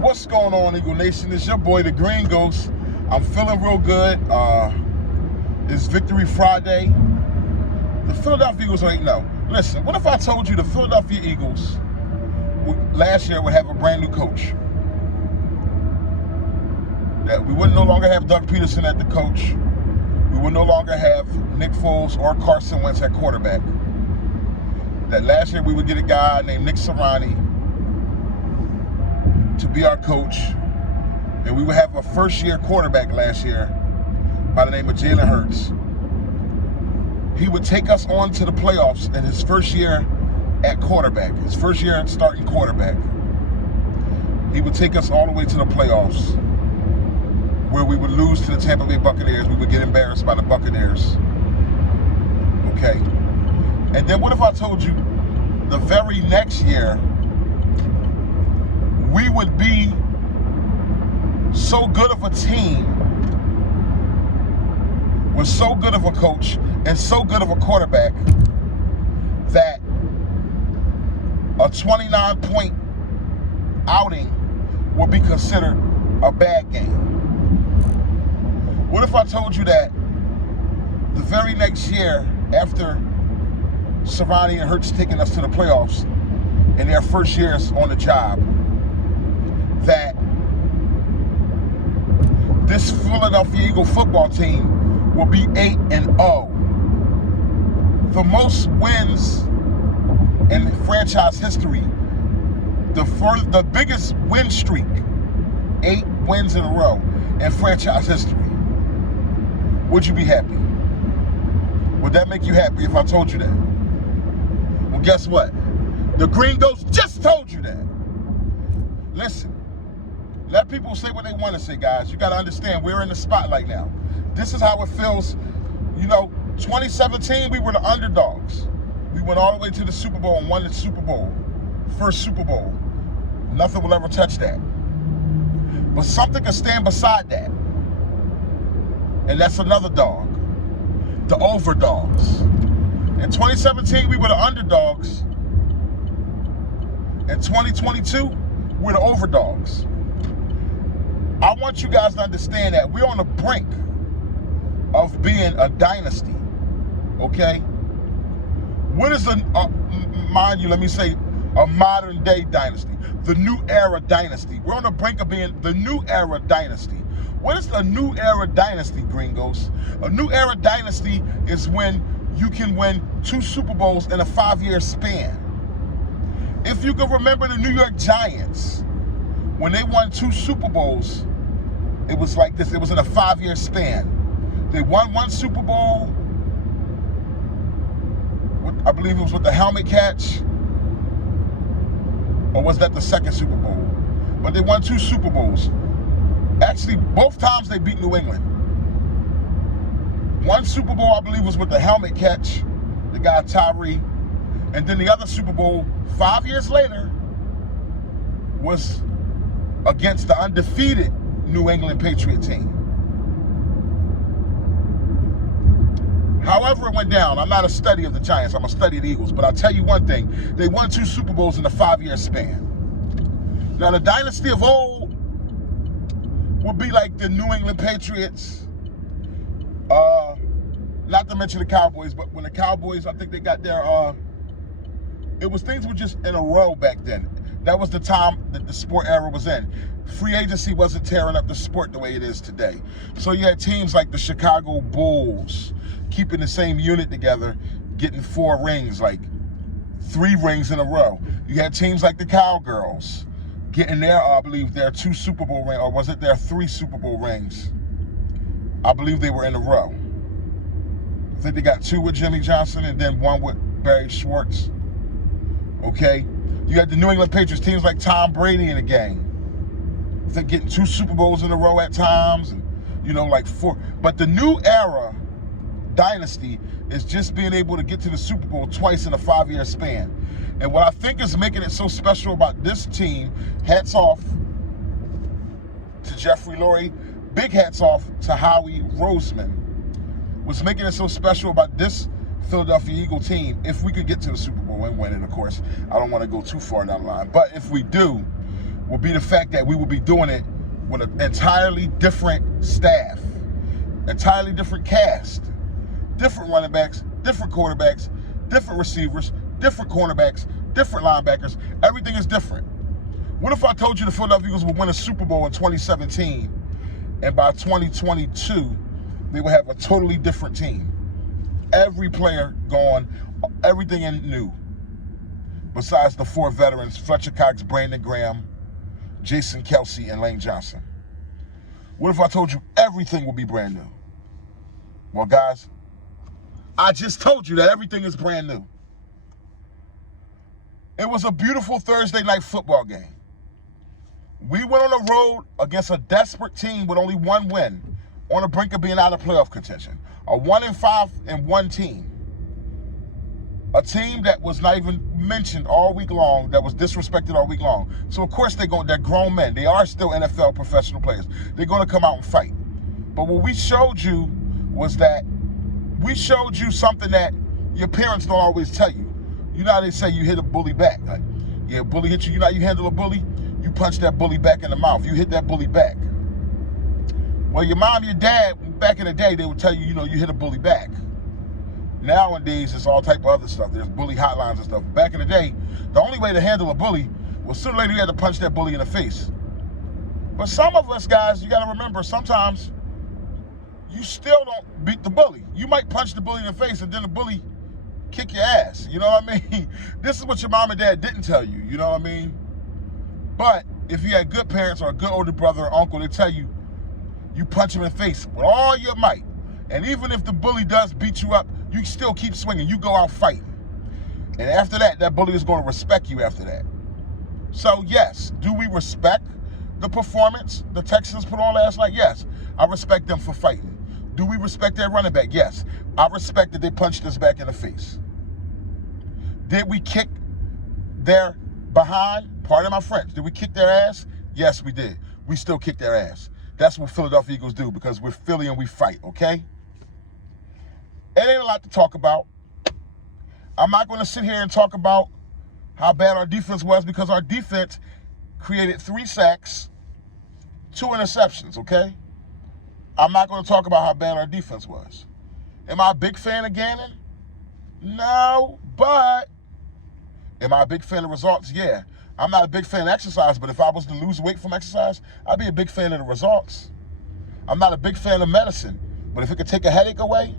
What's going on, Eagle Nation? It's your boy, the Green Ghost. I'm feeling real good. It's Victory Friday. The Philadelphia Eagles are 8-0. Listen, what if I told you the Philadelphia Eagles last year would have a brand new coach? That we would no longer have Doug Peterson at the coach. We would no longer have Nick Foles or Carson Wentz at quarterback. That last year we would get a guy named Nick Sirianni to be our coach, and we would have a first-year quarterback last year by the name of Jalen Hurts. He would take us on to the playoffs in his first year at quarterback, his first year starting quarterback. He would take us all the way to the playoffs, where we would lose to the Tampa Bay Buccaneers. We would get embarrassed by the Buccaneers. Okay. And then what if I told you the very next year we would be so good of a team, with so good of a coach and so good of a quarterback, that a 29-point outing would be considered a bad game? What if I told you that the very next year, after Sirianni and Hurts taking us to the playoffs in their first years on the job, that this Philadelphia Eagle football team will be 8-0. The most wins in franchise history. The biggest win streak, 8 wins in a row in franchise history. Would you be happy? Would that make you happy if I told you that? Well, guess what? The Green Ghost just told you that. Listen, let people say what they want to say, guys. You got to understand, we're in the spotlight now. This is how it feels. 2017, we were the underdogs. We went all the way to the Super Bowl and won the Super Bowl. First Super Bowl. Nothing will ever touch that. But something can stand beside that. And that's another dog. The overdogs. In 2017, we were the underdogs. In 2022, we're the overdogs. I want you guys to understand that we're on the brink of being a dynasty, okay? What is mind you, let me say, a modern day dynasty, the new era dynasty. We're on the brink of being the new era dynasty. What is a new era dynasty, Gringos? A new era dynasty is when you can win 2 Super Bowls in a 5-year span. If you can remember the New York Giants, when they won 2 Super Bowls, it was like this. It was in a 5-year span. They won 1 Super Bowl. I believe it was with the helmet catch. Or was that the second Super Bowl? But they won 2 Super Bowls. Actually, both times they beat New England. 1 Super Bowl, I believe, was with the helmet catch, the guy Tyree. And then the other Super Bowl, 5 years later, was against the undefeated New England Patriot team. However it went down, I'm not a study of the Giants, I'm a study of the Eagles, but I'll tell you one thing, they won 2 Super Bowls in a 5-year span. Now the dynasty of old would be like the New England Patriots, not to mention the Cowboys, but when the Cowboys, I think they got their, things were just in a row back then. That was the time that the sport era was in. Free agency wasn't tearing up the sport the way it is today. So you had teams like the Chicago Bulls keeping the same unit together, getting 4 rings, like 3 rings in a row. You had teams like the Cowgirls getting their, I believe, their 2 Super Bowl rings, or was it their 3 Super Bowl rings? I believe they were in a row. I think they got 2 with Jimmy Johnson and then 1 with Barry Schwartz. Okay? You got the New England Patriots, teams like Tom Brady in the game. They're getting 2 Super Bowls in a row at times, and like 4. But the new era dynasty is just being able to get to the Super Bowl twice in a 5-year span. And what I think is making it so special about this team, hats off to Jeffrey Lurie, big hats off to Howie Roseman, what's making it so special about this Philadelphia Eagle team, if we could get to the Super Bowl and win it, of course. I don't want to go too far down the line. But if we do, will be the fact that we will be doing it with an entirely different staff, entirely different cast, different running backs, different quarterbacks, different receivers, different cornerbacks, different linebackers. Everything is different. What if I told you the Philadelphia Eagles would win a Super Bowl in 2017, and by 2022, they will have a totally different team? Every player gone, everything in new. Besides the 4 veterans, Fletcher Cox, Brandon Graham, Jason Kelsey, and Lane Johnson. What if I told you everything will be brand new? Well, guys, I just told you that everything is brand new. It was a beautiful Thursday night football game. We went on the road against a desperate team with only one win, on the brink of being out of playoff contention. A 1-5-1 team. A team that was not even mentioned all week long, that was disrespected all week long. So of course they're grown men. They are still NFL professional players. They're going to come out and fight. But what we showed you was that we showed you something that your parents don't always tell you. You know how they say you hit a bully back. Like, yeah, a bully hit you. You know how you handle a bully? You punch that bully back in the mouth. You hit that bully back. Well, your mom, your dad, back in the day, they would tell you, you know, you hit a bully back. Nowadays, it's all type of other stuff. There's bully hotlines and stuff. Back in the day, the only way to handle a bully was sooner or later you had to punch that bully in the face. But some of us, guys, you got to remember, sometimes you still don't beat the bully. You might punch the bully in the face and then the bully kick your ass. You know what I mean? This is what your mom and dad didn't tell you. You know what I mean? But if you had good parents or a good older brother or uncle, they tell you, you punch him in the face with all your might. And even if the bully does beat you up, you still keep swinging. You go out fighting. And after that, that bully is going to respect you after that. So, yes, do we respect the performance the Texans put on last night? Yes. I respect them for fighting. Do we respect their running back? Yes. I respect that they punched us back in the face. Did we kick their behind? Pardon my French. Did we kick their ass? Yes, we did. We still kick their ass. That's what Philadelphia Eagles do because we're Philly and we fight, okay? It ain't a lot to talk about. I'm not going to sit here and talk about how bad our defense was because our defense created 3 sacks, 2 interceptions, okay? I'm not going to talk about how bad our defense was. Am I a big fan of Gannon? No, but am I a big fan of results? Yeah. I'm not a big fan of exercise, but if I was to lose weight from exercise, I'd be a big fan of the results. I'm not a big fan of medicine, but if it could take a headache away,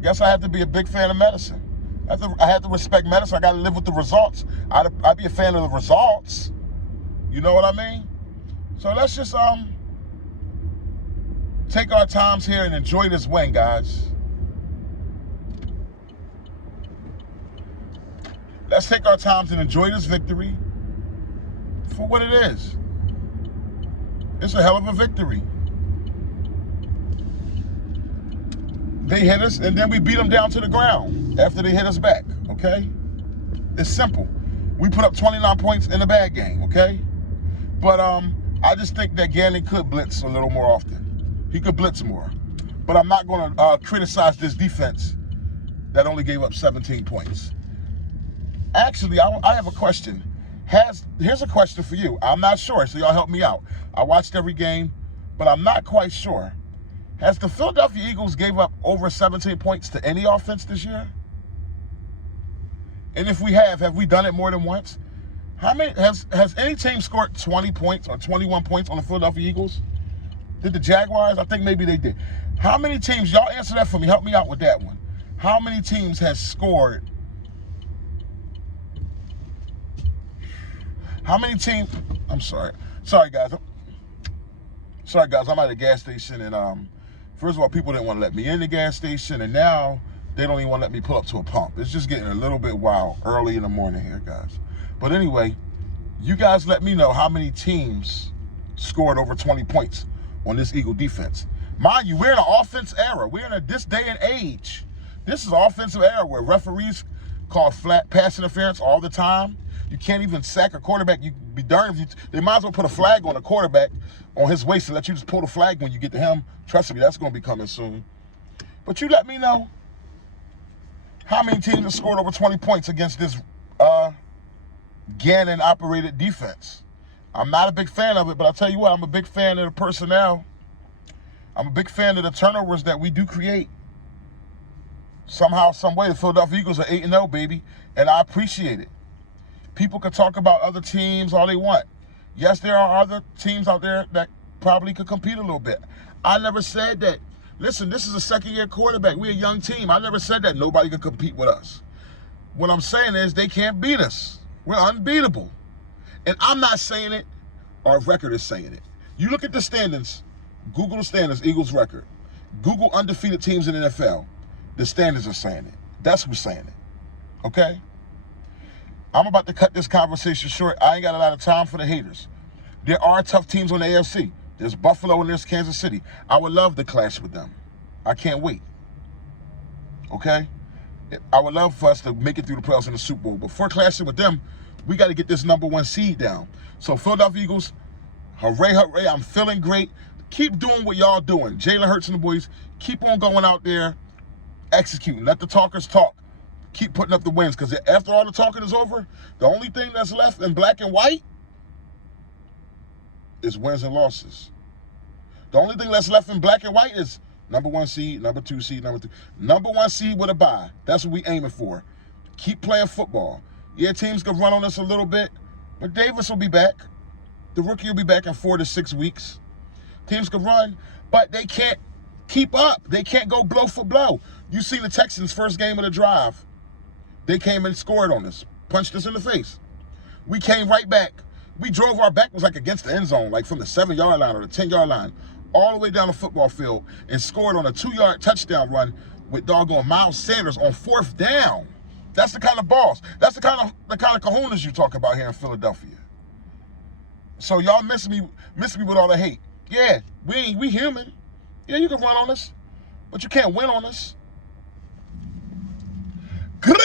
guess I have to be a big fan of medicine. I have to respect medicine. I got to live with the results. I'd be a fan of the results. You know what I mean? So let's just take our times here and enjoy this win, guys. Let's take our times and enjoy this victory for what it is. It's a hell of a victory. They hit us, and then we beat them down to the ground after they hit us back, okay? It's simple. We put up 29 points in a bad game, okay? But I just think that Gannon could blitz a little more often. He could blitz more. But I'm not going to criticize this defense that only gave up 17 points. Actually, I have a question. Here's a question for you. I'm not sure, so y'all help me out. I watched every game, but I'm not quite sure. Has the Philadelphia Eagles gave up over 17 points to any offense this year? And if we have we done it more than once? How many has any team scored 20 points or 21 points on the Philadelphia Eagles? Did the Jaguars? I think maybe they did. How many teams, y'all answer that for me, help me out with that one. How many teams has scored? How many teams? I'm sorry. Sorry, guys, I'm at a gas station, and first of all, people didn't want to let me in the gas station, and now they don't even want to let me pull up to a pump. It's just getting a little bit wild early in the morning here, guys. But anyway, you guys let me know how many teams scored over 20 points on this Eagle defense. Mind you, we're in an offense era. We're in this day and age. This is an offensive era where referees call flat pass interference all the time. You can't even sack a quarterback. You'd be darned if you. They might as well put a flag on a quarterback on his waist and let you just pull the flag when you get to him. Trust me, that's going to be coming soon. But you let me know how many teams have scored over 20 points against this Gannon-operated defense. I'm not a big fan of it, but I'll tell you what, I'm a big fan of the personnel. I'm a big fan of the turnovers that we do create. Somehow, some way, the Philadelphia Eagles are 8-0, baby, and I appreciate it. People can talk about other teams all they want. Yes, there are other teams out there that probably could compete a little bit. I never said that. Listen, this is a second-year quarterback. We're a young team. I never said that nobody could compete with us. What I'm saying is they can't beat us. We're unbeatable. And I'm not saying it. Our record is saying it. You look at the standings. Google the standings, Eagles record. Google undefeated teams in the NFL. The standings are saying it. That's who's saying it. Okay? I'm about to cut this conversation short. I ain't got a lot of time for the haters. There are tough teams on the AFC. There's Buffalo and there's Kansas City. I would love to clash with them. I can't wait. Okay? I would love for us to make it through the playoffs in the Super Bowl. But before clashing with them, we got to get this #1 seed down. So Philadelphia Eagles, hooray, hooray. I'm feeling great. Keep doing what y'all doing. Jalen Hurts and the boys, keep on going out there, executing. Let the talkers talk. Keep putting up the wins, because after all the talking is over, the only thing that's left in black and white is wins and losses. The only thing that's left in black and white is #1 seed, #2 seed, #1 seed with a bye. That's what we aiming for. Keep playing football. Yeah, teams can run on us a little bit, but Davis will be back. The rookie will be back in 4 to 6 weeks. Teams can run, but they can't keep up. They can't go blow for blow. You see the Texans' first game of the drive. They came and scored on us, punched us in the face. We came right back. We drove our back, was like against the end zone, like from the 7-yard line or the 10-yard line, all the way down the football field, and scored on a 2-yard touchdown run with doggone Miles Sanders on 4th down. That's the kind of balls. That's the kind of kahunas you talk about here in Philadelphia. So y'all miss me with all the hate. Yeah, we human. Yeah, you can run on us, but you can't win on us. Great!